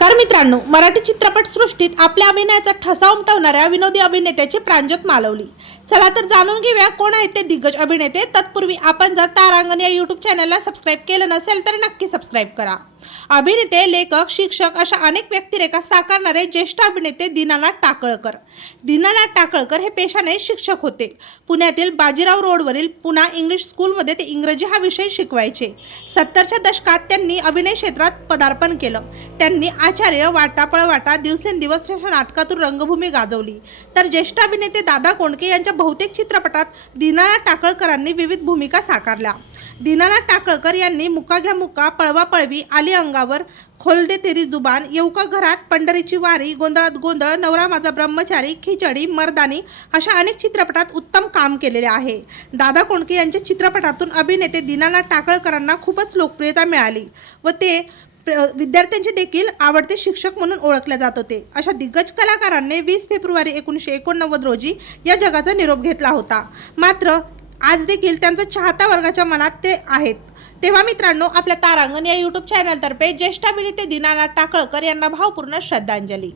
नमस्कार मित्रांनो मराठी चित्रपट सृष्टीत आपल्या अभिनयाचा ठसा उमटवणाऱ्या विनोदी अभिनेत्याची प्रांजत मालवली. चला तर जाणून घेऊया कोण आहेत ते दिग्गज अभिनेते. तत्पूर्वी आपण जर तारांगण या यूट्यूब चॅनलला सबस्क्राईब केलं नसेल तर नक्की सबस्क्राईब करा. अभिनेते लेखक शिक्षक अशा अनेक व्यक्तिरेखा साकारणारे ज्येष्ठ अभिनेते दीनानाथ टाकळकर. दीनानाथ टाकळकर हे पेशाने शिक्षक होते. पुण्यातील बाजीराव रोडवरील पुणा इंग्लिश स्कूलमध्ये ते इंग्रजी हा विषय शिकवायचे. सत्तरच्या दशकात त्यांनी अभिनय क्षेत्रात पदार्पण केलं. त्यांनी आचार्य वाटा पळवाटा दिवसेंदिवस या नाटकातून रंगभूमी गाजवली. तर ज्येष्ठ अभिनेते दादा कोंडके यांच्या बहुतेक चित्रपटात दीनानाथ टाकळकरांनी विविध भूमिका साकारल्या. दीनानाथ टाकळकर यांनी मुका घ्या मुका पळवा पळवी आली अंगावर खोलदे तेरी जुबान येवका घरात पंढरीची वारी गोंधळात गोंधळ नवरा माझा ब्रह्मचारी खिचडी मर्दानी अशा अनेक चित्रपटात उत्तम काम केलेले आहे. दादा कोंडके यांच्या चित्रपटातून अभिनेते दीनानाथ टाकळकरांना खूपच लोकप्रियता मिळाली व ते प्र- विद्यार्थ्यांचे देखील आवडते शिक्षक म्हणून ओळखले जात होते. अशा दिग्गज कलाकारांनी वीस फेब्रुवारी एकोणीसशे एकोणनव्वद रोजी या जगाचा निरोप घेतला होता. मात्र आज देखील त्यांचा चाहता वर्गाच्या मनात ते आहेत. तेव्हा मित्रांनो आपल्या तारांगण या यूट्यूब चॅनलतर्फे ज्येष्ठ अभिनेते दीनानाथ टाकळकर यांना भावपूर्ण श्रद्धांजली.